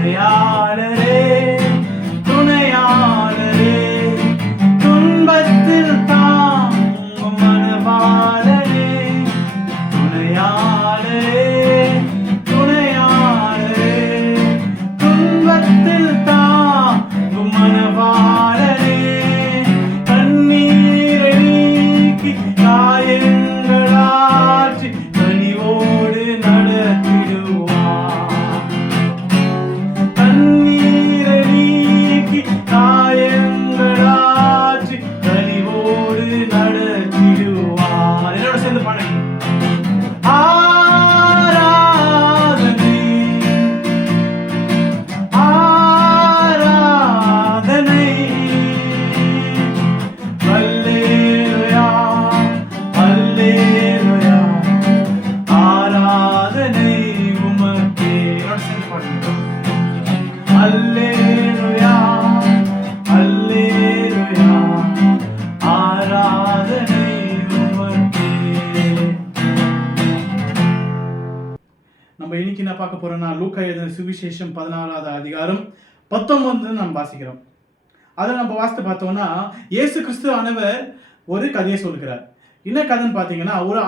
துணையாளரே துணையாளரே துன்பத்தில் தாங்கும் மனவாளரே துணையாளரே துணையாளரே துன்பத்தில் தாங்கும் மனவாளரே கண்ணீரை நீக்கி காயங்களாற்றி கனிவோடு நடத்திடுவார் கண்ணீரை நீக்கி காயங்களாற்றி கனிவோடு நடத்திடுவார். என்னோட சேர்ந்து பாடுங்க. ஆராதனை ஆராதனை அல்லேலூயா அல்லேலூயா ஆராதனை உமக்கே. என்னோட சேர்ந்து பாடுங்க. அல்லேலூயா அல்லேலூயா ஆராதனை உமக்கே. நம்ம இன்னைக்கு என்ன பார்க்க போறோம்னா லூக்கா எழுதின சுவிசேஷம் 16வது அதிகாரம் 19 நம்ம வாசிக்கிறோம். அதை நம்ம வாசித்து பார்த்தோம்னா இயேசு கிறிஸ்து ஆனவர் ஒரு கதையை சொல்கிறார். என்ன கதைன்னு பார்த்தீங்கன்னா ஒரு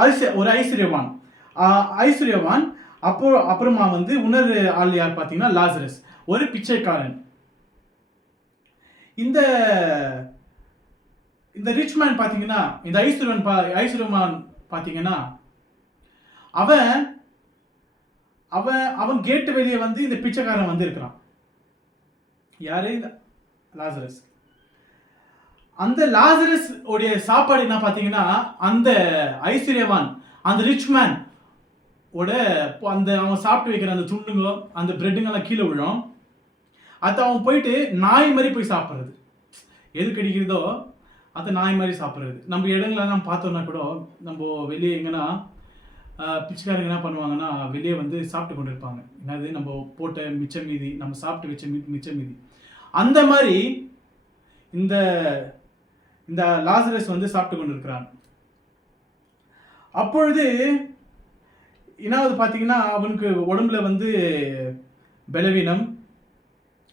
ஐஸ்வர்யவான் அப்புறமா இன்னொரு ஆள் யார் பார்த்தீங்கன்னா லாசரஸ், ஒரு பிச்சைக்காரன். இந்த இந்த ரிச் மேன் பார்த்தீங்கன்னா இந்த ஐஸ்வர்யவான் பார்த்தீங்கன்னா அவன் கேட்டு வெளியே இந்த பிச்சைக்காரன் இருக்கிறான். யாரு? லாசரஸ். அந்த லாசரஸ் உடைய சாப்பாடு என்ன பார்த்தீங்கன்னா அந்த ஐஸ்வர்யவான் அந்த ரிச் மேன் அவன் சாப்பிட்டு வைக்கிற அந்த துண்டுங்க அந்த பிரெட்டுங்கெல்லாம் கீழே விழும். அதை அவன் போயிட்டு நாய் மாதிரி போய் சாப்பிட்றது. எது கிடைக்கிறதோ அதை நாய் மாதிரி சாப்பிட்றது. நம்ம இடங்களெல்லாம் பார்த்தோம்னா கூட நம்ம வெளியே எங்கன்னா பிச்சைக்காரங்க என்ன பண்ணுவாங்கன்னா வெளியே சாப்பிட்டு கொண்டு இருப்பாங்க. என்னது நம்ம போட்ட மிச்ச மீதி, நம்ம சாப்பிட்டு வச்ச மிச்ச மீதி. அந்த மாதிரி இந்த இந்த லாசரஸ் சாப்பிட்டு கொண்டு இருக்கிறான். அப்பொழுது என்னாவது பார்த்தீங்கன்னா அவனுக்கு உடம்புல பலவீனம்.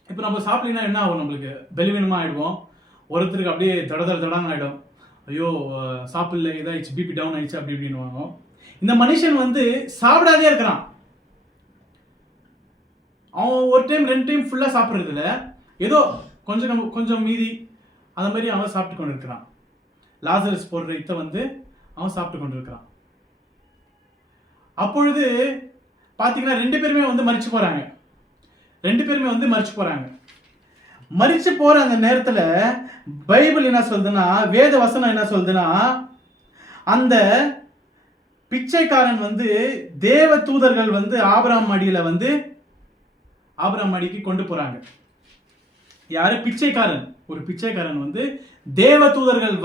இப்போ நம்ம சாப்பிட்டீங்கன்னா என்ன ஆகும்? நம்மளுக்கு பலவீனமாக ஆகிடுவோம். ஒருத்தருக்கு அப்படியே தடான்னு ஆகிடும். ஐயோ சாப்பிடல, இதாகிடுச்சு, பிபி டவுன் ஆகிடுச்சு அப்படி இப்படின்னு வாங்கும். இந்த மனுஷன் சாப்பிடாதே இருக்கிறான். அவன் ஒரு டைம் 2 டைம் ஃபுல்லாக சாப்பிட்றதில்ல, ஏதோ கொஞ்சம் மீதி அந்த மாதிரி அவன் சாப்பிட்டு கொண்டு இருக்கிறான். லாசரஸ் போடுற இத்தை அவன் சாப்பிட்டு கொண்டு இருக்கிறான். அப்பொழுது பார்த்தீங்கன்னா 2 பேருமே மரிச்சு போகிறாங்க. 2 பேருமே மரிச்சு போகிறாங்க. மரிச்சு போகிற அந்த நேரத்தில் பைபிள் என்ன சொல்லுதுன்னா, வேத வசனம் என்ன சொல்லுதுன்னா, அந்த பிச்சைக்காரன் தேவ தூதர்கள் ஆபிரகாம் மடியில் ஆபிரகாம் மடிக்கு கொண்டு போகிறாங்க. யாரு? பிச்சைக்காரன். ஒரு பிச்சைக்காரன் தேவ தூதர்கள்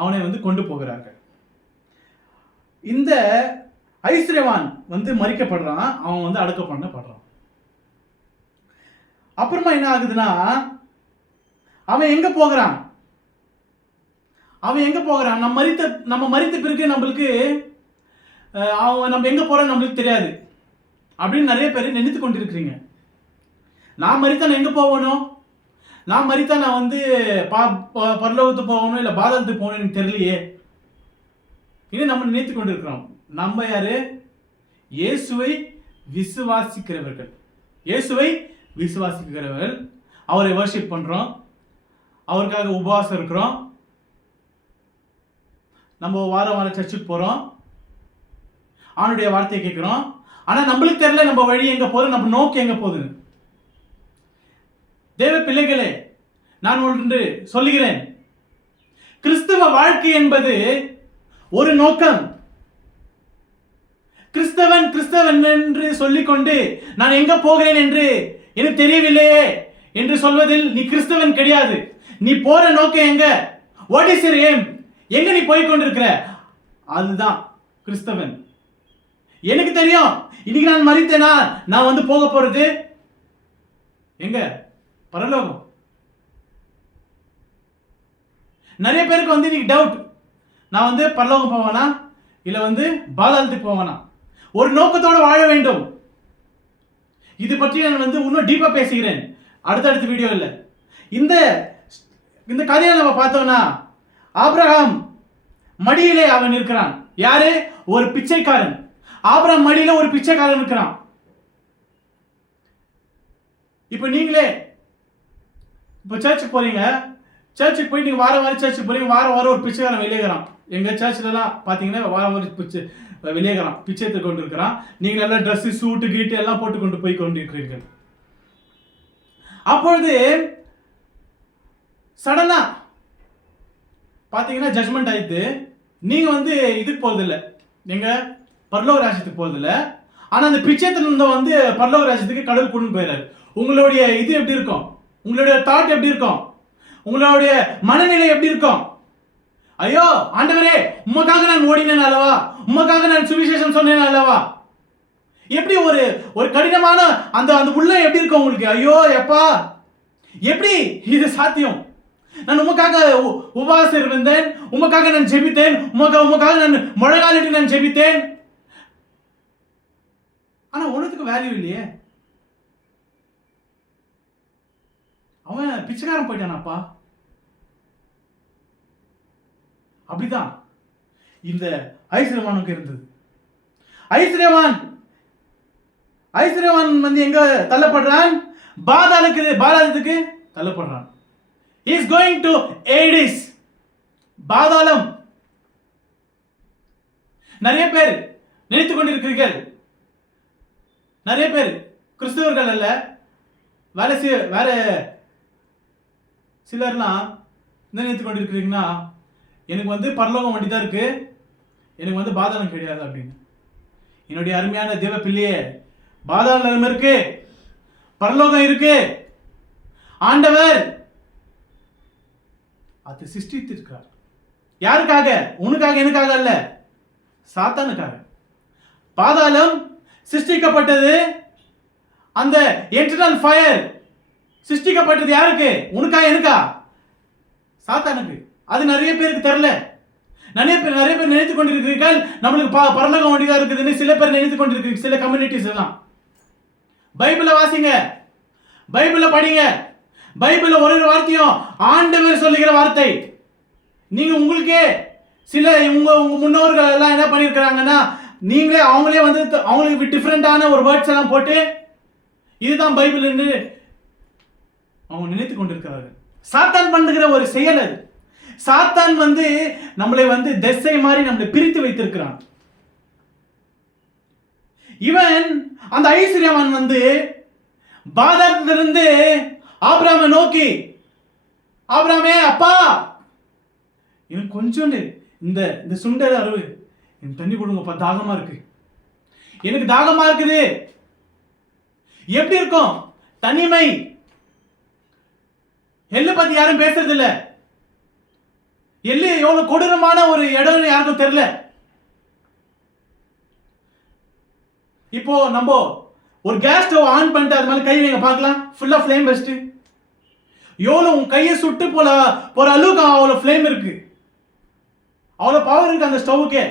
அவனை கொண்டு போகிறார்கள். இந்த ஐஸ்வர்யவான் மறிக்கப்படுறான், அவன் அடக்கம் பண்ணப்படுறான். அப்புறமா என்ன ஆகுதுன்னா அவன் எங்க போகிறான்? நம்ம மறித்த பிறகு நம்மளுக்கு நம்ம எங்க போறோம் நம்மளுக்கு தெரியாது அப்படின்னு நிறைய பேர் நினைத்து கொண்டிருக்கிறீங்க. நான் மறித்தா எங்க போகணும்? நான் மறித்தா நான் பரலோகத்துக்கு போகணும் இல்லை பாதாளத்துக்கு போகணும் எனக்கு தெரியலையே. இது நம்ம நினைத்து கொண்டிருக்கிறோம். நம்ம யாரு? இயேசுவை விசுவாசிக்கிறவர்கள். அவரை வர்ஷிப் பண்றோம், அவருக்காக உபவாசம் இருக்கிறோம், நம்ம வாரம் சர்ச்சுக்கு போறோம், அவனுடைய வார்த்தையை கேட்கிறோம். ஆனா நம்மளுக்கு தெரியல நம்ம வழி எங்க போகுது, நம்ம நோக்கி எங்க போகுதுன்னு. தேவ பிள்ளைகளே, நான் ஒன்று சொல்லுகிறேன். கிறிஸ்தவ வாழ்க்கை என்பது ஒரு நோக்கம். கிறிஸ்தவன் என்று சொல்லிக்கொண்டு நான் எங்க போகிறேன் என்று எனக்கு தெரியவில்லையே என்று சொல்வதில் நீ கிறிஸ்தவன் கிடையாது. நீ போற நோக்கம் எங்க? What is your aim? எங்க நீ போய் கொண்டிருக்கிற? அதுதான் கிறிஸ்தவன். எனக்கு தெரியும், இன்னைக்கு நான் மரித்தேனா நான் போக போறது எங்க? பரலோகம். நிறைய பேருக்கு இன்னைக்கு டவுட், நான் பரலோகம் போவானா இல்ல பாதாளத்துக்கு போவானா? ஒரு நோக்கத்தோட வாழ வேண்டும். இது பற்றி நான் இன்னும் டீப்பா பேசுகிறேன் அடுத்தடுத்த வீடியோவில். இந்த இந்த கதையை நம்ம பார்த்தோம்னா ஆபிரகாம் மடியிலே அவன் இருக்கிறான். யாரு? ஒரு பிச்சைக்காரன். ஆபிரகாம் மடியில ஒரு பிச்சைக்காரன் இருக்கிறான். இப்ப நீங்களே இப்ப சர்ச்சுக்கு போறீங்க, சர்ச்சுக்கு போய் நீங்க வாரம் வாரம் சர்ச்சுக்கு போறீங்க, வாரம் வாரம் ஒரு பிச்சைக்காரன் வெளியேறான். எங்க சர்ச்ல எல்லாம் பாத்தீங்கன்னா வாரம் ஒரு வெளியேறான், பிச்சை எடுத்து கொண்டு இருக்கிறான். நீங்க நல்லா ட்ரெஸ் சூட்டு கீட்டு எல்லாம் போட்டு கொண்டு போய் கொண்டு இருக்கிறீர்கள். அப்பொழுது சடனா பாத்தீங்கன்னா ஜட்ஜ்மெண்ட் ஆயிடுது. நீங்க இதுக்கு போறதில்லை, நீங்க பரலோக ராஜ்யத்துக்கு போறதில்லை. ஆனா அந்த பிச்சைத்துல இருந்த பரலோக ராஜ்யத்துக்கு கடவுள் கொண்டு போயிடாரு. உங்களுடைய இது எப்படி இருக்கும்? உங்களுடைய தாட் எப்படி இருக்கும்? உங்களுடைய மனநிலை எப்படி இருக்கும்? ஐயோ ஆண்டவரே, உமக்காக நான் ஓடினேன் அல்லவா, உமக்காக நான் சுவிசேஷம் சொன்னேன் அல்லவா. எப்படி ஒரு ஒரு கடினமான அந்த அந்த உள்ள எப்படி இருக்கும் உங்களுக்கு? ஐயோ எப்பா, எப்படி இது சாத்தியம்? நான் உமக்காக உபவாசம் இருந்தேன், உமக்காக நான் ஜெபித்தேன், உமக்காக நான் முழங்காலிட்டு நான் ஜெபித்தேன். ஆனா ஒண்ணுத்துக்கு வேல்யூ இல்லையே. அவன் பிச்சைக்காரன் போயிட்டானப்பா. அப்படிதான் இந்த ஐஸ்வர்யவானுக்கு இருந்தது. ஐஸ்வர்யவான் எங்க தள்ளப்படுறான்? பாதாளத்துக்கு தள்ளப்படுறான். He is going to Hades, பாதாளம். நிறைய பேர் நினைத்துக் கொண்டிருக்கிறீர்கள், நிறைய பேர் கிறிஸ்தவர்கள் அல்ல, வேற சிலர்லாம் என்ன நினைத்துக் கொண்டிருக்கிறீங்கன்னா, எனக்கு பரலோகம் வண்டி தான் இருக்கு, எனக்கு பாதாளம் கிடையாது அப்படின்னு. என்னுடைய அருமையான தேவ பிள்ளையே, பாதாளம் இருக்கு, பரலோகம் இருக்கு. ஆண்டவர் அது சிருஷ்டித்திருக்கிறார். யாருக்காக? உனக்காக எனக்காக அல்ல, சாத்தானுக்காக. பாதாளம் சிருஷ்டிக்கப்பட்டது, அந்த எட்டர்னல் ஃபயர் சிருஷ்டிக்கப்பட்டது யாருக்கு? உனக்கா எனக்கா? சாத்தானுக்கு. அது நிறைய பேருக்கு தெரியல. நிறைய பேர் நினைத்துக் கொண்டிருக்கிறீர்கள் நம்மளுக்கு பரலோகம் வண்டிதான் இருக்குதுன்னு. சில பேர் நினைத்துக் கொண்டிருக்கிறீங்க, சில கம்யூனிட்டிஸ் எல்லாம். பைபிளை வாசிங்க, பைபிளை படிங்க. பைபிள்ல ஒரு வார்த்தையும் ஆண்டவர் சொல்லுகிற வார்த்தை. நீங்க உங்களுக்கே சில உங்க முன்னோர்கள் எல்லாம் என்ன பண்ணிருக்காங்கன்னா, நீங்களே அவங்களுக்கு டிஃபரெண்டான ஒரு வேர்ட்ஸ் எல்லாம் போட்டு இதுதான் பைபிள் என்று அவங்க நினைத்துக் கொண்டிருக்கிறார்கள். சாத்தான் பண்ணுகிற ஒரு செயல் அது. சாத்தான் நம்மளை திசை மாதிரி நம்மளை பிரித்து வைத்திருக்கிறான். இவன் அந்த ஐஸ்வர்யவான் பாதாளத்திலிருந்து ஆபிரகாமை நோக்கி, ஆபிரகாமே அப்பா, எனக்கு கொஞ்சம் இந்த இந்த சுண்டல் அருவு எனக்கு தண்ணி கொடுங்கப்பா, தாகமா இருக்கு, எனக்கு தாகமா இருக்குது. எப்படி இருக்கும் தனிமை? எள்ளு பத்தி யாரும் பேசுறது இல்ல. எள்ளு எவ்வளவு கொடூரமான ஒரு இடம் யாருக்கும் தெரியல. இப்போ நம்ம ஒரு கேஸ் ஸ்டவ் ஆன் பண்ணிட்டு அது மேல கை வைங்க பார்க்கலாம், ஃபுல்லா ஃப்ளேம் வச்சுட்டு எவ்வளவு உன் கையை சுட்டு போற அளவுக்கு அவ்வளவு ஃப்ளேம் இருக்கு, அவ்வளவு பவர் இருக்கு அந்த ஸ்டவ்வுக்கே.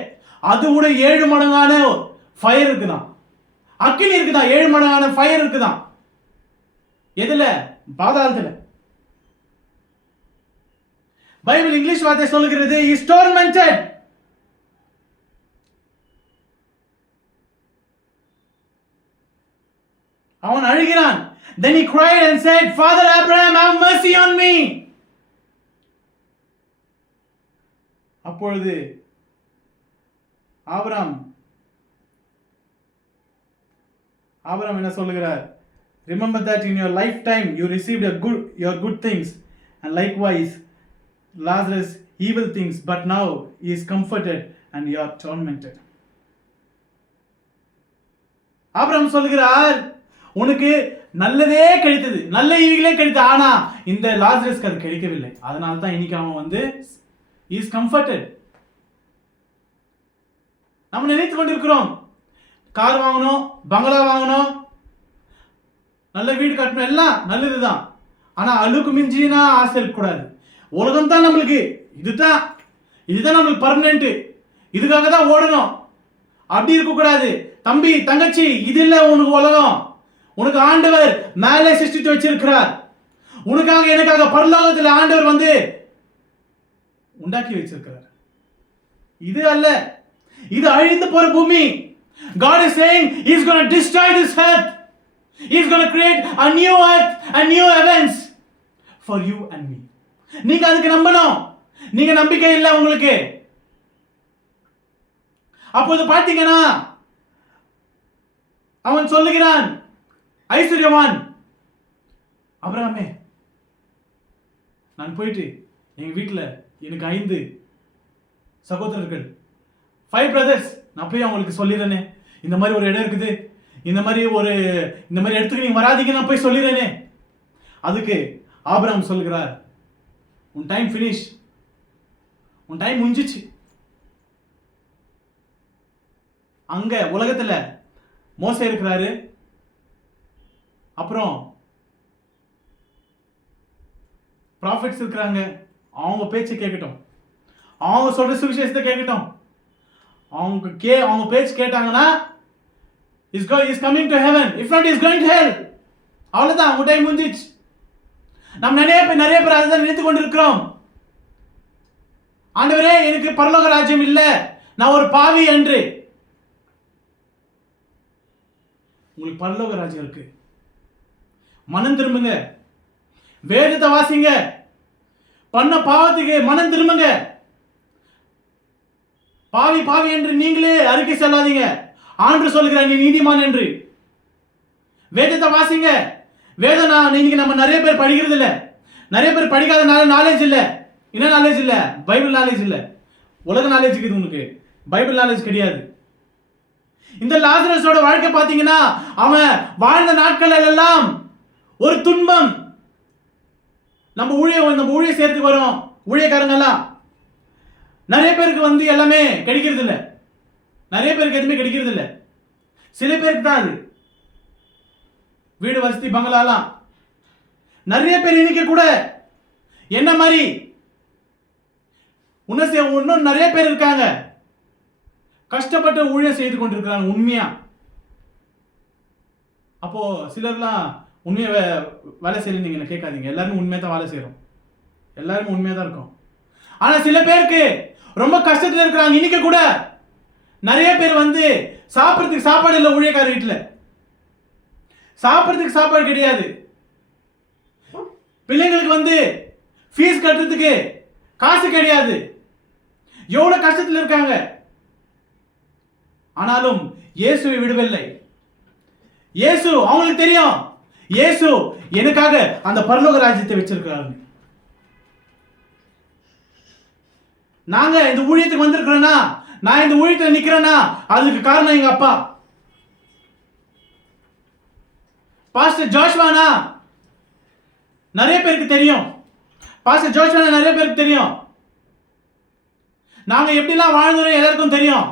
அது கூட 7 மடங்கான ஃபயர் இருக்குதான், அக்கினி இருக்குதான், 7 மடங்கான ஃபயர் இருக்குதான். எதுல? பாதாளத்துல. பைபிள் இங்கிலீஷ் வார்த்தை சொல்லுகிறது is tormented. அவன் அழுகிறான். Then he cried and said, Father Abraham, have mercy on me. அப்பொழுது ஆபிரகாம் என்ன சொல்லுகிறார்? Remember that in your lifetime you received your good things, and likewise Lazarus evil things, but now he is comforted and you are tormented. Abraham சொல்லுகிறார், உனக்கு நல்லதே கிடைத்தது, நல்ல ஈவிகளே கிடைத்தது, ஆனா இந்த லாசரஸ்க்கு அது கிடைக்கவில்லை. அதனால தான் இன்னைக்கு அவன் இஸ் கம்ஃபர்டட். நம்ம நினைத்து கொண்டிருக்கிறோம், கார் வாங்கணும், பங்களா வாங்கணும், நல்ல வீடு கட்டணும், எல்லாம் நல்லதுதான். ஆனா அழுக்கு மிஞ்சினா ஆசை இருக்கக்கூடாது. உலகம் தான் நம்மளுக்கு இதுதான் நம்மளுக்கு பர்மனெண்ட், இதுக்காக தான் ஓடணும். அப்படி இருக்கக்கூடாது. தம்பி தங்கச்சி, இது இல்லை உனக்கு உலகம். உனக்கு ஆண்டவர் மேலே சிருஷ்டித்து வச்சிருக்கிறார். உனக்காக எனக்காக பரலோகத்தில் ஆண்டவர் வந்து உண்டாக்கி வச்சிருக்கிறார். இது அல்ல, இது அழிந்து போற பூமி. God is saying he is going to destroy this earth. He is going to create a new earth and new heavens for you and me. நீங்க அதுக்கு நம்பணும். நீங்க நம்பிக்கை இல்லை உங்களுக்கு. அப்போது பார்த்தீங்கன்னா அவன் சொல்லுகிறான், ஐஸ்வர்யவான் அபிரகாமே, நான் போயிட்டு எங்க வீட்டில் எனக்கு 5 சகோதரர்கள், 5 brothers, நான் போய் அவங்களுக்கு சொல்லிடுறேனே, இந்த மாதிரி ஒரு இடம் இருக்குது, இந்த மாதிரி இடத்துக்கு நீங்க வராதீங்க, நான் போய் சொல்லிடுறேனே. அதுக்கு ஆபிரகாம் சொல்கிறார், உன் டைம் ஃபினிஷ், உன் டைம் முடிஞ்சிச்சு. அங்க உலகத்துல மோசே இருக்கிறாரு, அப்புறம் ப்ராஃபிட்ஸ் இருக்கிறாங்க. அவங்க பேச்சு கேட்கட்டும், அவங்க சொல்ற சுவிசேஷத்தை கேட்கட்டும். அவங்க பேச்சு கேட்டாங்கன்னா is coming to heaven, if not is going to hell. அவ்வளவுதான், அவங்க டைம் முடிஞ்சிச்சு. நம்ம நிறைய பேர் அதுதான் நினைத்து கொண்டிருக்கிறோம். ஆண்டவரே, எனக்கு பரலோக ராஜ்யம் இல்லை, நான் ஒரு பாவி என்று. உங்களுக்கு பரலோக ராஜ்யம் இருக்கு. மனம் திரும்புங்க, வேதத்தை வாசிங்க, பண்ண பாவத்துக்கு மனம் திரும்புங்க. பாவி என்று நீங்களே அறிக்கை சொல்லாதீங்க. ஆண்டு சொல்லுகிறார், நீ நீதிமான் என்று. வேதத்தை வாசிங்க. வேதம் நம்ம நிறைய பேர் படிக்கிறது இல்லை. நிறைய பேர் படிக்காதனால நாலேஜ் இல்லை. என்ன நாலேஜ் இல்லை? பைபிள் நாலேஜ் இல்லை. உலக நாலேஜ் இருக்குது உனக்கு, பைபிள் நாலேஜ் கிடையாது. இந்த லாசரஸோட வாழ்க்கை பார்த்தீங்கன்னா, அவன் வாழ்ந்த நாட்கள் எல்லாம் ஒரு துன்பம். நம்ம ஊழிய சேர்த்து வரோம், ஊழியக்காரங்கெல்லாம் நிறைய பேருக்கு வந்து எல்லாமே கிடைக்கிறது இல்லை. நிறைய பேருக்கு எதுவுமே கிடைக்கிறது இல்லை. சில பேருக்கு தான் அது வீடு வசதி பங்களாலாம். நிறைய பேர் இன்னைக்கு கூட என்ன மாதிரி இன்னும் நிறைய பேர் இருக்காங்க, கஷ்டப்பட்டு ஊழியம் செய்து கொண்டிருக்கிறாங்க உண்மையா. அப்போ சிலர்லாம் உண்மையா வேலை செய்யல, நீங்க கேட்காதீங்க. எல்லாருமே உண்மையா தான் வேலை செய்யறோம், எல்லாருமே உண்மையா தான் இருக்கும். ஆனா சில பேருக்கு ரொம்ப கஷ்டத்துல இருக்கிறாங்க. இன்னைக்கு கூட நிறைய பேர் வந்து சாப்பிட்றதுக்கு சாப்பாடு இல்லை. ஊழியக்கார வீட்டுல சாப்பிட்றதுக்கு சாப்பாடு கிடையாது. பிள்ளைங்களுக்கு வந்து ஃபீஸ் கட்டுறதுக்கு காசு கிடையாது. எவ்வளவு கஷ்டத்தில் இருக்காங்க. ஆனாலும் இயேசுவை விடவில்லை. இயேசு அவங்களுக்கு தெரியும், இயேசு எனக்காக அந்த பரலோக ராஜ்யத்தை வச்சிருக்கிறாங்க. நாங்க இந்த ஊழியத்துக்கு வந்திருக்கிறோம்னா, நான் இந்த ஊழியத்தில் நிக்கிறேன்னா அதுக்கு காரணம் எங்க அப்பா. பாஸ்டர் ஜோஷ்வானா நிறைய பேருக்கு தெரியும். பாஸ்டர் ஜோஷ்வானா நிறைய பேருக்கு தெரியும். நாங்க எப்படிலாம் வாழ்ந்தோம் எல்லாருக்கும் தெரியும்.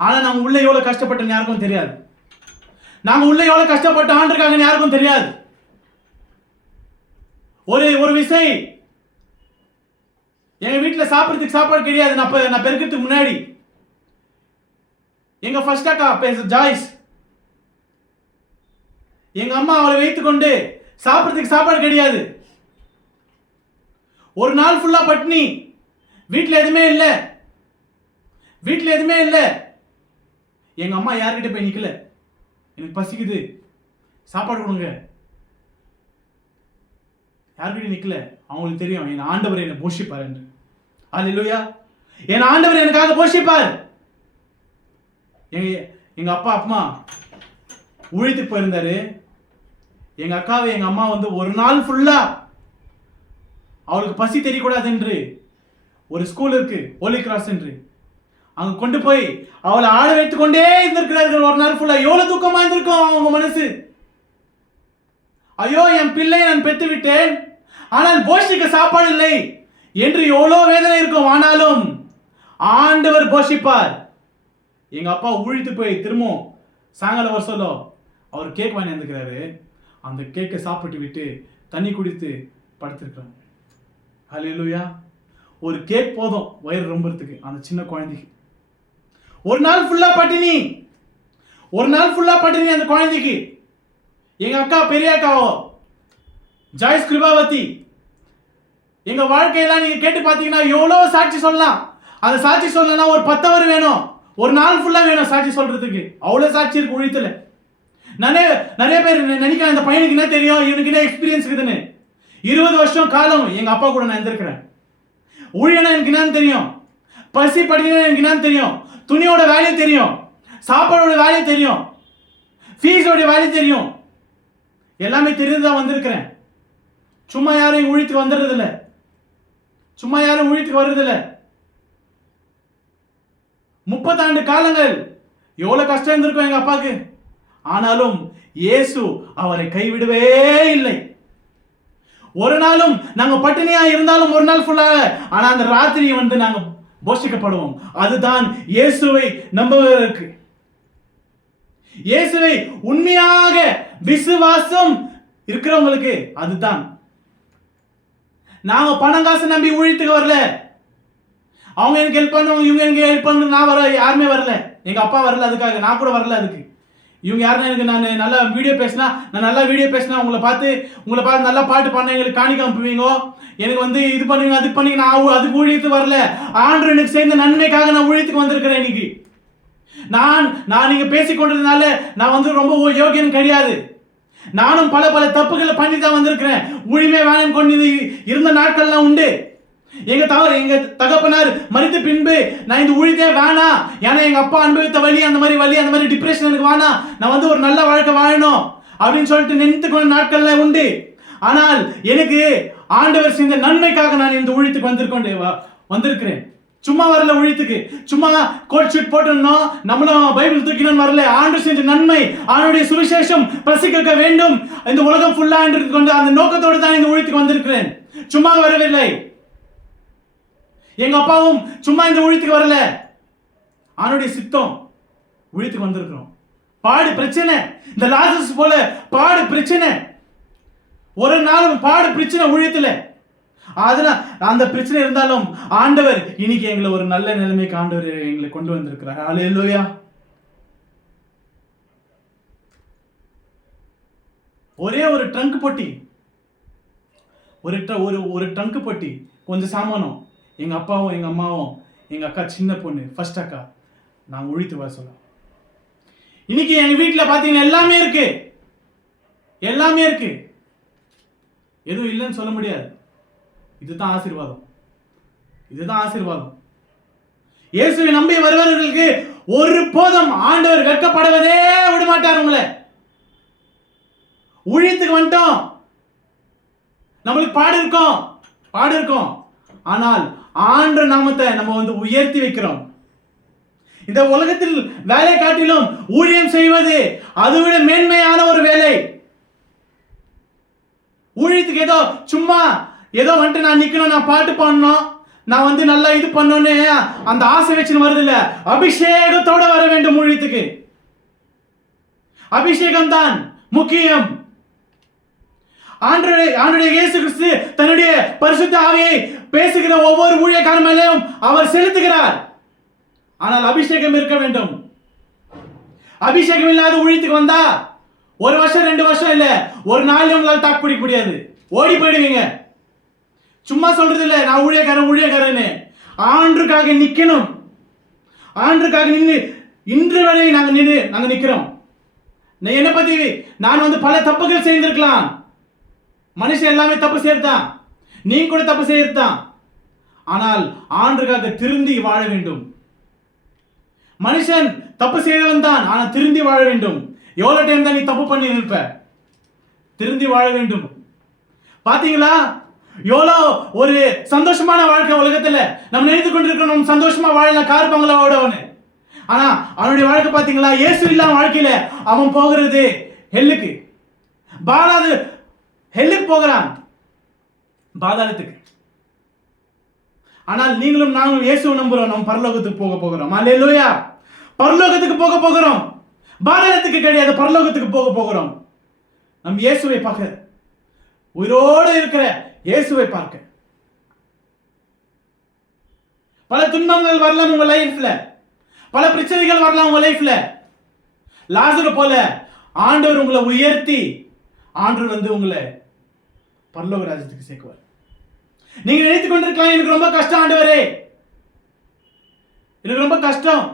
ஆனா நாங்க உள்ள எவ்வளவு கஷ்டப்பட்டோம் யாருக்கும் தெரியாது. நாங்க உள்ள எவ்வளவு கஷ்டப்பட்டு ஆண்டிருக்காங்கன்னு யாருக்கும் தெரியாது. ஒரு விஷயம், எங்க வீட்டுல சாப்பிட்றதுக்கு சாப்பாடு கிடையாது. நான் பெருக்கிறதுக்கு முன்னாடி எங்க ஃபர்ஸ்ட் அக்கா பேச ஜாய்ஸ், எங்க அம்மா அவளை வைத்துக் கொண்டு சாப்பிட்றதுக்கு சாப்பாடு கிடையாது. ஒரு நாள் ஃபுல்லா பட்னி. வீட்டுல எதுவுமே இல்லை. எங்க அம்மா யார்கிட்ட போய் நிக்கல, எனக்கு பசிக்குது சாப்பாடு கொடுங்க, யார்கிட்ட நிக்கல. அவங்களுக்கு தெரியும் என் ஆண்டவர் என்னை போஷிப்பார் என்று. அல்லேலூயா. என் ஆண்டவர் எனக்காக போஷிப்பார். எங்க அப்பா அம்மா ஊழியத்துக்கு போயிருந்தாரு. எங்க அக்காவை எங்க அம்மா வந்து ஒரு நாள் ஃபுல்லா அவளுக்கு பசி தெரியக்கூடாது என்று ஒரு ஸ்கூல் இருக்கு, ஹோலி கிராஸ் என்று, அங்க கொண்டு போய் அவளை ஆட வைத்துக் கொண்டே இருந்திருக்கிறார்கள் ஒரு நாள் ஃபுல்லா. எவ்வளவு துக்கமா இருந்திருக்கும் அவங்க மனசு. ஐயோ, என் பிள்ளை நான் பெற்று விட்டேன், ஆனால் போஷிக்க சாப்பாடு இல்லை என்று எவ்வளவு வேதனை இருக்கும். ஆனாலும் ஆண்டவர் போஷிப்பார். எங்க அப்பா ஊழித்து போய் திரும்பவும் சாயங்காலம் வர சொல்ல அவர் கேக் வாங்கி வந்துக்கிறாரு. அந்த கேக்கை சாப்பிட்டு விட்டு தண்ணி குடித்து படுத்திருக்கிறாங்க. ஹல்லேலூயா. ஒரு கேக் போதும் வயிறு ரொம்பறதுக்கு அந்த சின்ன குழந்தைக்கு. ஒரு நாள் ஃபுல்லா பட்டினி அந்த குழந்தைக்கு. எங்க அக்கா பெரிய அக்காவோ ஜாய்ஸ் கிருபாவதி, எங்க வாழ்க்கையெல்லாம் நீங்க கேட்டு பார்த்தீங்கன்னா எவ்வளவு சாட்சி சொல்லலாம். அந்த சாட்சி சொல்லனா ஒரு 10 hour வேணும், ஒரு நாள் ஃபுல்லா வேணும் சாட்சி சொல்றதுக்கு. அவ்வளவு சாட்சி இருக்கு ஊழியத்துல. நிறைய பேர் நினைக்கிறேன் இந்த பையனுக்கு என்ன தெரியும், இவனுக்கு என்ன எக்ஸ்பீரியன்ஸ் இருக்குதுன்னு. 20 வருஷம் காலம் எங்க அப்பா கூட நான் இருந்திருக்கிறேன். ஊழியனா எனக்கு என்னன்னு தெரியும், பசி படிக்கணும் எனக்கு என்னன்னு தெரியும், துணியோட வேல்யூ தெரியும், சாப்பாடோட வேல்யூ தெரியும், ஃபீஸோட வேல்யூ தெரியும். எல்லாமே தெரிந்துதான் வந்திருக்கிறேன். சும்மா யாரும் ஊழியத்துக்கு வந்துடுறதில்ல, சும்மா யாரும் ஊழியத்துக்கு வர்றதில்ல. 30 ஆண்டு காலங்கள் எவ்வளவு கஷ்டம் இருந்திருக்கும் எங்க அப்பாக்கு. ஆனாலும் இயேசு அவரை கைவிடவே இல்லை. ஒரு நாளும் நாங்க பட்டினியா இருந்தாலும் ஒரு நாள் ஃபுல்லா, ஆனா அந்த ராத்திரி நாங்க போஷிக்கப்படுவோம். அதுதான் இயேசுவை நம்புவதற்கு, இயேசுவை உண்மையாக விசுவாசம் இருக்கிறவங்களுக்கு அதுதான். நாங்க பணம் காசு நம்பி ஊழியத்துக்கு வரல. அவங்க எனக்கு ஹெல்ப் பண்ணுவாங்க, இவங்க எனக்கு ஹெல்ப் பண்ணு, நான் வர யாருமே வரல. எங்க அப்பா வரல அதுக்காக, நான் கூட வரல அதுக்கு. இவங்க யாருன்னா எனக்கு நான் நல்லா வீடியோ பேசினா, உங்களை பார்த்து நல்லா பாட்டு பண்ண எங்களுக்கு காணிக்க அனுப்புவீங்க, எனக்கு இது பண்ணுவீங்க அது பண்ணி, நான் அதுக்கு ஊழியத்துக்கு வரல. ஆண்டவர் எனக்கு சேர்ந்த நன்மைக்காக நான் ஊழியத்துக்கு வந்திருக்கிறேன். இன்னைக்கு நான் நீங்க பேசிக்கொண்டதுனால நான் ரொம்ப யோகியன் கிடையாது. நானும் பல தப்புகளை பண்ணி தான் வந்திருக்கிறேன். ஊழியமே வேணும் கொண்டு இருந்த நாட்கள்லாம் உண்டு. எங்க தகப்பனார் மரித்த பின்பு நான் இந்த ஊழியத்தே வேணாம், ஏன்னா எங்க அப்பா அனுபவித்த வலி அந்த மாதிரி டிப்ரெஷன் எனக்கு வேணாம், நான் ஒரு நல்ல வாழ்க்கை வாழணும் அப்படின்னு சொல்லிட்டு நினைத்து கொண்ட நாட்கள்ல உண்டு. ஆனால் எனக்கு ஆண்டவர் செய்த நன்மைக்காக நான் இந்த ஊழியத்துக்கு வந்திருக்கிறேன். சும்மா வரல ஊழியத்துக்கு, சும்மா கோட் ஷீட் போட்டோம்னா நம்மளும் பைபிள் தூக்கினோம் வரல. ஆண்டவர் செஞ்ச நன்மை, ஆண்டவருடைய சுவிசேஷம் பிரசிக்க வேண்டும் இந்த உலகம் ஃபுல்லா கொண்டு அந்த நோக்கத்தோடு தான் இந்த ஊழியத்துக்கு வந்திருக்கிறேன். சும்மா வரவில்லை. எங்க அப்பாவும் சும்மா இந்த ஊழியத்துக்கு வரல, ஆண்டவருடைய சித்தம் ஊழியத்துக்கு வந்திருக்கிறோம். பாடு பிரச்சனை, இந்த லாசரஸ் போல பாடு பிரச்சனை, ஒரு நாளும் பாடு பிரச்சனை ஊழியத்துல. அதனால அந்த பிரச்சனை இருந்தாலும் ஆண்டவர் இன்னைக்கு எங்களை ஒரு நல்ல நிலைமைக்கு ஆண்டவர் எங்களை கொண்டு வந்திருக்கிறார். அல்லேலூயா. ஒரே ஒரு ட்ரங்க் பொட்டி, ஒரு ட்ரங்க் பொட்டி, கொஞ்சம் சாமானம், எங்க அப்பாவும் எங்க அம்மாவும் எங்க அக்கா சின்ன பொண்ணு ஃபர்ஸ்ட் அக்கா நாங்க ஊழியத்துக்கு வர சொல்ல. இன்னைக்கு எங்க வீட்டுல பாத்தீங்கன்னா எல்லாமே இருக்கு, எதுவும் இல்லைன்னு சொல்ல முடியாது. இதுதான் ஆசீர்வாதம். இயேசுவை நம்பி வருபவர்களுக்கு ஒரு போதும் ஆண்டவர் வெட்கப்படுவதே விடமாட்டார். உங்களை ஊழியத்துக்கு வந்துட்டோம், நம்மளுக்கு பாடு இருக்கும், ஆனால் ஆண்டவர் நாமத்தை நம்ம உயர்த்தி வைக்கிறோம். இந்த உலகத்தில் வேலை காட்டிலும் ஊழியம் செய்வது அதுவிட மேன்மையான ஒரு வேலை. ஊழியத்துக்கு சும்மா ஏதோ நான் நிக்கணும், நான் பாட்டு பாடணும், நான் நல்லா இது பண்ணோன்னு அந்த ஆசை வச்சுன்னு வருது இல்ல. அபிஷேகத்தோட வர வேண்டும் ஊழியத்துக்கு. அபிஷேகம் தான் முக்கியம். ஆண்டவருடைய இயேசு கிறிஸ்து தன்னுடைய பரிசுத்த ஆவியை பேசுகிற ஒவ்வொரு ஊழியக்காரன் மேலும் அவர் செலுத்துகிறார். ஆனால் அபிஷேகம் இருக்க வேண்டும். அபிஷேகம் இல்லாத ஊழியத்துக்கு வந்தா 1 வருஷம் 2 வருஷம் இல்ல, ஒரு நாள் உங்களால் தாக்கு பிடிக்க முடியாது, ஓடி போயிடுவீங்க. சும்மா சொல்றது இல்ல நான் ஊழியக்காரன்னு. ஆண்டவருக்காக நிக்கணும். ஆண்டவருக்காக நின்று இன்று வரை நாங்க நிக்கிறோம். என்ன பத்தி நான் பல தப்புகள் செய்திருக்கலாம். மனுஷன் எல்லாமே தப்பு செய்யறதான், நீங்க கூட தப்பு செய்யறதான். ஆனால் ஆண்டவருக்காக திருந்தி வாழ வேண்டும். மனுஷன் தப்பு செய்யறவன் தான், ஆனா திருந்தி வாழ வேண்டும். எவ்வளவு டைம் தான் நீ தப்பு பண்ணி இருப்ப? திருந்தி வாழ வேண்டும். பாத்தீங்களா எவ்வளோ ஒரு சந்தோஷமான வாழ்க்கை உலகத்துல நம்ம நினைத்து கொண்டிருக்கிறோம். சந்தோஷமா வாழலாம், கார் பங்களாவோட. ஆனா அவனுடைய வாழ்க்கை பாத்தீங்களா, இயேசு இல்லாம வாழ்க்கையில அவன் போகிறது ஹெல்லுக்கு. ஹெல்லுக்கு போகிறான், பாதாளத்துக்கு. ஆனால் நீங்களும் நாங்களும் இயேசுவை நம்புறோம், நம்ம பரலோகத்துக்கு போக போகிறோம். அல்லேலூயா. பரலோகத்துக்கு போக போகிறோம், பாதாளத்துக்கு கிடையாது, பரலோகத்துக்கு போக போகிறோம். நம் இயேசுவை பார்க்க, உயிரோடு இருக்கிற இயேசுவை பார்க்க. பல துன்பங்கள் வரலாம் உங்க லைஃப்ல, பல பிரச்சனைகள் வரலாம் உங்க லைஃப்ல. லாசரு போல ஆண்டவர் உங்களை உயர்த்தி ஆண்டவர் வந்து உங்களை பரலோக ராஜ்யத்துக்கு சேர்க்குவார். நீங்க நினைத்துக் கொண்டிருக்கலாம், எனக்கு ரொம்ப கஷ்டம் ஆண்டவரே, எனக்கு ரொம்ப கஷ்டம்.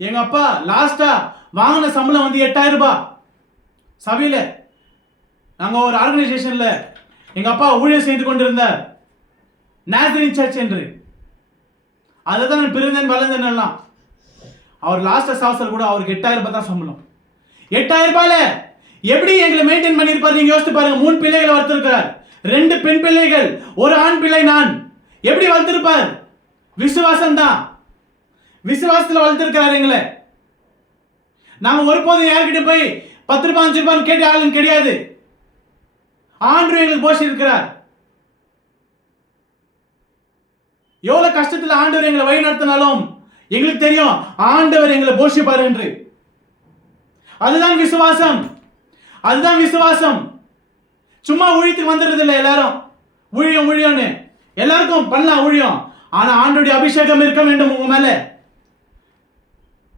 எங்க அப்பா லாஸ்டா வாங்கின சம்பளம் வந்து 8000 ரூபாய். சபையில நாங்க ஒரு ஆர்கனைசேஷன்ல எங்க அப்பா ஊழியர் செய்து கொண்டிருந்தார், நேசரின் சர்ச் என்று. அதை தான் நான் பிறந்தேன் வளர்ந்தேன் எல்லாம். அவர் லாஸ்ட் சாவசல் கூட அவருக்கு 8000 ரூபாய் தான் சம்பளம். 8000 ரூபாயில எப்படி எங்களை மெயின்டைன் பண்ணியிருப்பார் நீங்க யோசித்து பாருங்க. 3 பிள்ளைகளை வளர்த்திருக்கிறார், 2 பெண் பிள்ளைகள், 1 ஆண் பிள்ளை. நான் எப்படி வளர்த்திருப்பார்? விசுவாசம் தான், விசுவாசத்தில் வளர்த்திருக்கிறார் எங்களை. நாங்க ஒருபோதும் யாருக்கிட்ட போய் 10 ரூபாய் 5 ரூபாய் கேட்டு ஆளுங்க கிடையாது. ஆண்டு எங்களுக்கு போஷி இருக்கிறார். எவ்வளவு கஷ்டத்தில் ஆண்டவர் எங்களை வழி நடத்தினாலும் எங்களுக்கு தெரியும் ஆண்டவர் எங்களை போஷிப்பார் என்று. அதுதான் விசுவாசம், அதுதான் விசுவாசம். சும்மா ஊழியத்துக்கு வந்துடுறது இல்லை. எல்லாரும் ஊழியம் ஊழியம்னு எல்லாருக்கும் பண்ணலாம் ஊழியம். ஆனா ஆண்டோடைய அபிஷேகம் இருக்க வேண்டும் உங்க மேல.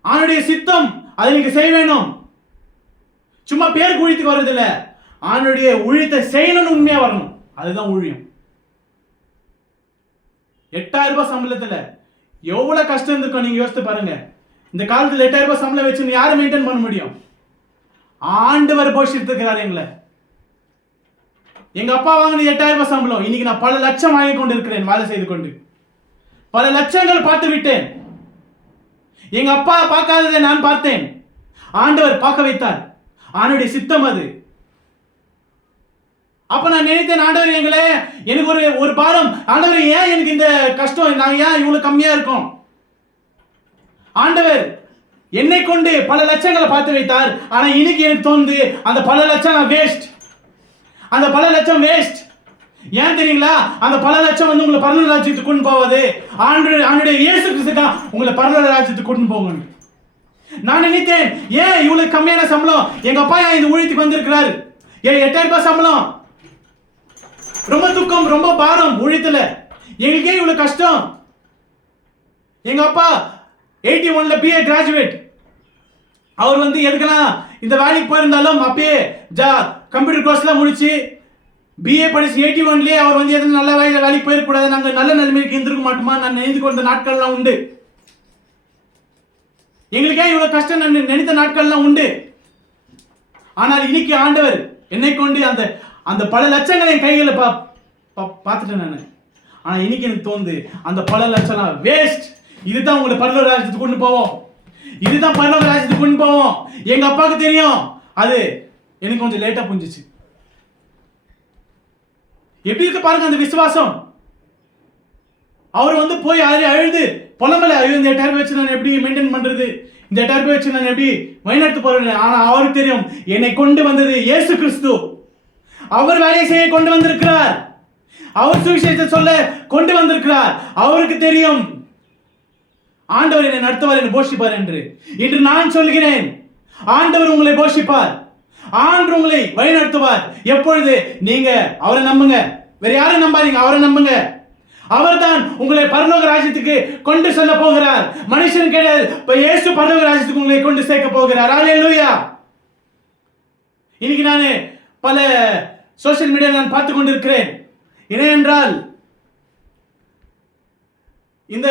ஆண்டோடைய சித்தம் அதை நீங்க செய்ய வேணும். சும்மா பேருக்கு ஊழியத்துக்கு வர்றது இல்லை, ஆண்டோடைய ஊழியத்தை செய்யணும்னு உண்மையா வரணும். அதுதான் ஊழியம். 8000 ரூபாய் சம்பளத்துல எவ்வளவு கஷ்டம் இருந்திருக்கும் நீங்க யோசித்து பாருங்க. இந்த காலத்துல 8000 ரூபாய் சம்பளம் வச்சு யாரை மெயின்டைன் பண்ண முடியும்? ஆண்டவர் போஷித்திருக்கிறார் எங்களை. எங்க அப்பா வாங்கின 8000 ரூபாய் சம்பளம் இன்னைக்கு நான் பல லட்சம் வாங்கி கொண்டு இருக்கிறேன். வேலை செய்து கொண்டு பல லட்சங்கள் பார்த்து விட்டேன். எங்க அப்பா பார்க்காததை நான் பார்த்தேன், ஆண்டவர் பார்க்க வைத்தார். ஆண்டவருடைய சித்தம் அது. அப்ப நான் நினைத்தேன், ஆண்டவர் எங்களே எனக்கு ஒரு பாரம். ஆண்டவர் ஏன் எனக்கு இந்த கஷ்டம், நான் ஏன் இவ்வளவு கம்மியா இருக்கும்? ஆண்டவர் என்னை கொண்டு பல லட்சங்களை பார்த்து வைத்தார். ஆனா இன்னைக்கு எனக்கு தோணுது அந்த பல லட்சம் வேஸ்ட், அந்த பல லட்சம் வேஸ்ட். ஏன் தெரியுங்களா? அந்த பல லட்சம் வந்து உங்களை பரலோக ராஜ்யத்துக்கு கொண்டு போவாது. ஆண்டுடைய இயேசு கிறிஸ்து தான் உங்களை பரலோக ராஜ்யத்துக்கு கொண்டு போகணும். நான் நினைத்தேன், ஏன் இவ்வளவு கம்மியான சம்பளம்? எங்க அப்பா இந்த ஊழியத்துக்கு வந்திருக்கிறாரு, 8000 ரூபாய் சம்பளம். ரொம்ப துக்கம், ரொம்ப பாரம் ஊழியத்துல. எங்களுக்கே இவ்வளவு கஷ்டம். எங்க அப்பா 81ல BA கிராஜுவேட். அவர் வந்து எதுக்கெல்லாம் இந்த வேலைக்கு போயிருந்தாலும் அப்பயே கம்ப்யூட்டர் கோர்ஸ்லாம் முடிச்சு BA படிச்சு 81லயே அவர் வந்து எதுவும் நல்ல வேலைக்கு போயிருக்கூடாது, நாங்கள் நல்ல நிலைமைக்கு இருந்திருக்க மாட்டோமா நான் நினைத்து கொண்ட நாட்கள்லாம் உண்டு. எங்களுக்கே இவ்வளவு கஷ்டம் நினைத்த நாட்கள்லாம் உண்டு. ஆனால் இன்னைக்கு ஆண்டவர் என்னை கொண்டு அந்த அந்த பல லட்சங்களை என் கைகளை பார்த்துட்டேன் நான். ஆனா இன்னைக்கு எனக்கு தோணுது அந்த பல லட்சம் வேஸ்ட். இதுதான் உங்களை பரலோக ராஜ்யத்துக்கு கொண்டு போவோம், இதுதான் பரலோக ராஜ்யத்துக்கு கொண்டு போவோம். எங்க அப்பாவுக்கு தெரியும். அது எனக்கு கொஞ்சம் லேட்டா புரிஞ்சிச்சு. எப்படி இருக்கு பாருங்க அந்த விசுவாசம். அவர் வந்து போய் அழுது புலம்பல, இந்த 8000 ரூபாய் வச்சு நான் எப்படி மெயின்டைன் பண்றது, இந்த 8000 ரூபாய் வச்சு நான் எப்படி வழிநடத்த போறேன். ஆனா அவருக்கு தெரியும் என்னை கொண்டு வந்தது இயேசு கிறிஸ்து. அவர் வேலையை செய்ய கொண்டு வந்திருக்கிறார், அவர் சுவிசேஷத்தை சொல்ல கொண்டு வந்திருக்கிறார். அவருக்கு தெரியும் ஆண்டவர் என்னை நடத்துவார், என்னை போஷிப்பார் என்று. இன்று நான் சொல்கிறேன், ஆண்டவர் உங்களை போஷிப்பார், ஆண்டவர் உங்களை வழி நடத்துவார். எப்பொழுது நீங்க அவரை நம்புங்க, வேற யாரும் நம்பாதீங்க, அவரை நம்புங்க. அவர் தான் உங்களை பரலோக ராஜ்யத்துக்கு கொண்டு செல்ல போகிறார். மனுஷன் கிடையாது, இயேசு பரலோக ராஜ்யத்துக்கு உங்களை கொண்டு சேர்க்க போகிறார். அல்லேலூயா. இன்னைக்கு நான் பல சோசியல் மீடியா நான் பார்த்து கொண்டிருக்கிறேன். ஏனென்றால் இந்த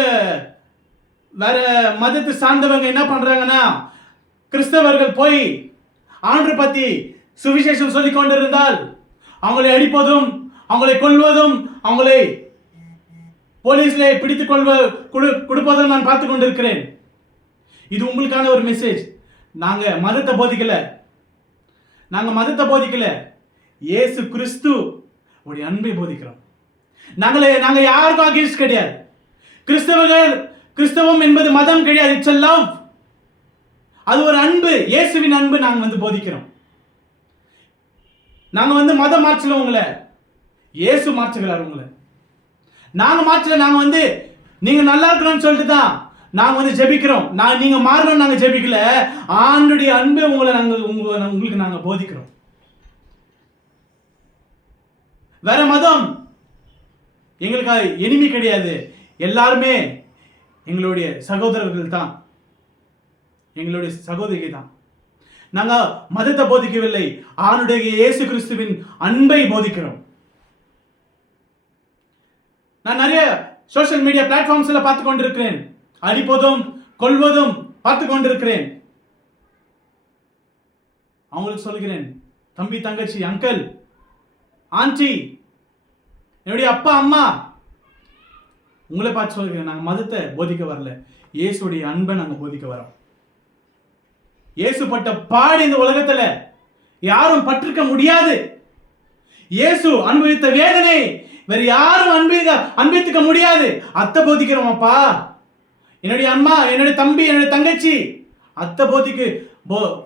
வேற மதத்தை சார்ந்தவங்க என்ன பண்றாங்கன்னா, கிறிஸ்தவர்கள் போய் ஆண்டு பத்தி சுவிசேஷம் சொல்லிக் கொண்டிருந்தால் அவங்களை அடிப்பதும், அவங்களை கொல்வதும், அவங்களை போலீஸ்ல பிடித்துக் கொடுப்பதும் நான் பார்த்து கொண்டிருக்கிறேன். இது உங்களுக்கான ஒரு மெசேஜ். நாங்க மதத்தை போதிக்கல, நாங்க மதத்தை போதிக்கல, இயேசு கிறிஸ்து உடைய அன்பை போதிக்கிறோம். நாங்க யாருக்கும் அகேன்ஸ்ட் கிடையாது. கிறிஸ்தவம் என்பது மதம் கிடையாது, இட்ஸ் a love. அது ஒரு அன்பு, இயேசுவின் அன்பு நாங்க வந்து போதிக்கிறோம். நாங்க வந்து மதம் மாற்றல உங்களை, இயேசு மாற்றுகிறார் உங்களை. நாங்க மாற்றல, நாங்க வந்து நீங்க நல்லா இருக்கணும்னு சொல்லிட்டு தான் நாங்க வந்து ஜெபிக்கிறோம். நீங்க மாறணும் நாங்க ஜெபிக்கல, ஆண்டுடைய அன்பை உங்களுக்கு நாங்க போதிக்கிறோம். வேற மதம் எங்களுக்கு எனிமி கிடையாது, எல்லாருமே எங்களுடைய சகோதரர்கள் தான், எங்களுடைய சகோதரிகள் தான். நாங்க மதத்தை போதிக்கவில்லை, ஆணுடைய இயேசு கிறிஸ்துவின் அன்பை போதிக்கிறோம். நான் நிறைய சோஷியல் மீடியா பிளாட்ஃபார்ம்ஸ்ல பார்த்து கொண்டிருக்கிறேன், அடிப்பதும் கொள்வதும் பார்த்து கொண்டிருக்கிறேன். அவங்களுக்கு சொல்லுகிறேன், தம்பி, தங்கச்சி, அங்கிள், ஆன்டி, என்னுடைய அப்பா அம்மா, உங்களை பார்த்து சொல்லுகிறேன், நாங்கள் மதத்தை போதிக்க வரல, இயேசுடைய அன்பை நாங்கள் போதிக்க வரோம். இயேசு பட்ட பாடு இந்த உலகத்துல யாரும் பற்றிருக்க முடியாது. இயேசு அனுபவித்த வேதனை வேற யாரும் அனுபவித்துக்க முடியாது. அத்தை போதிக்கிறோம் அப்பா, என்னுடைய அம்மா, என்னுடைய தம்பி, என்னுடைய தங்கச்சி, அத்தை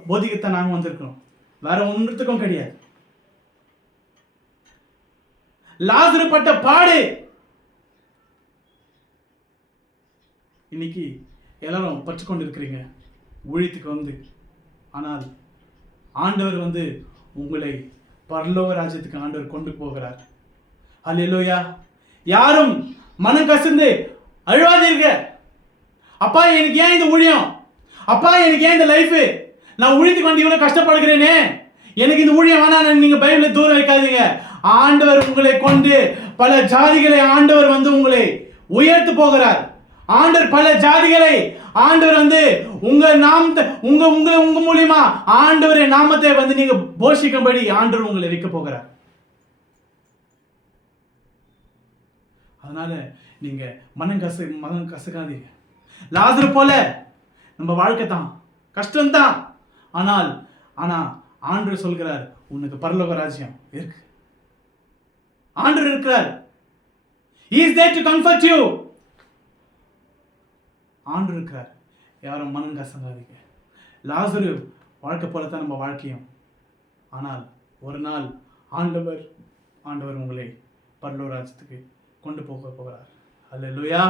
போதிக்கத்தான் நாங்கள் வந்திருக்கிறோம், வேற ஒன்றுத்துக்கும் கிடையாது. லாசரு பட்ட பாடு இன்னைக்கு எல்லாரும் பற்று கொண்டு இருக்கிறீங்க ஊழியத்துக்கு வந்து. ஆனால் ஆண்டவர் உங்களை பரலோக ராஜ்யத்துக்கு ஆண்டவர் கொண்டு போகிறார். அல்லேலூயா. யாரும் மனம் கசந்து அழுவாதீங்க. அப்பா, எனக்கு ஏன் இந்த ஊழியம், அப்பா எனக்கு ஏன் இந்த லைஃப், நான் ஊழியத்துக்கு வந்து இவ்வளவு கஷ்டப்படுகிறேனே, எனக்கு இந்த ஊழியம் வேணாம், நீங்க பைபிளை தூரம் வைக்காதீங்க. ஆண்டவர் உங்களை கொண்டு பல ஜாதிகளை ஆண்டவர் உங்களை உயர்த்து போகிறார். ஆண்டவர் பல ஜாதிகளை ஆண்டவர் உங்க நாமத்தை உங்க உங்க உங்க மூலியமா ஆண்டவரே நாமத்தை நீங்க போஷிக்கும்படி ஆண்டவர் உங்களை வைக்க போகிறார். அதனால நீங்க மனம் கசக்காதீங்க. லாசரு போல நம்ம வாழ்க்கை தான், கஷ்டம்தான். ஆனா ஆண்டவர் சொல்கிறார், உனக்கு பரலோக ராஜ்யம் இருக்கு. ஆண்டவர் இருக்கிறார். He is there to comfort you. ஆண்டவர் இருக்கிறார். யாரும் மனம் கசங்காதீங்க. லாசரு வாழ்க்கை போலத்தான் நம்ம வாழ்க்கையும். ஆனால் ஒரு நாள் ஆண்டவர் உங்களை பரலோக ராஜ்யத்துக்கு கொண்டு போக போகிறார். அல்லேலூயா.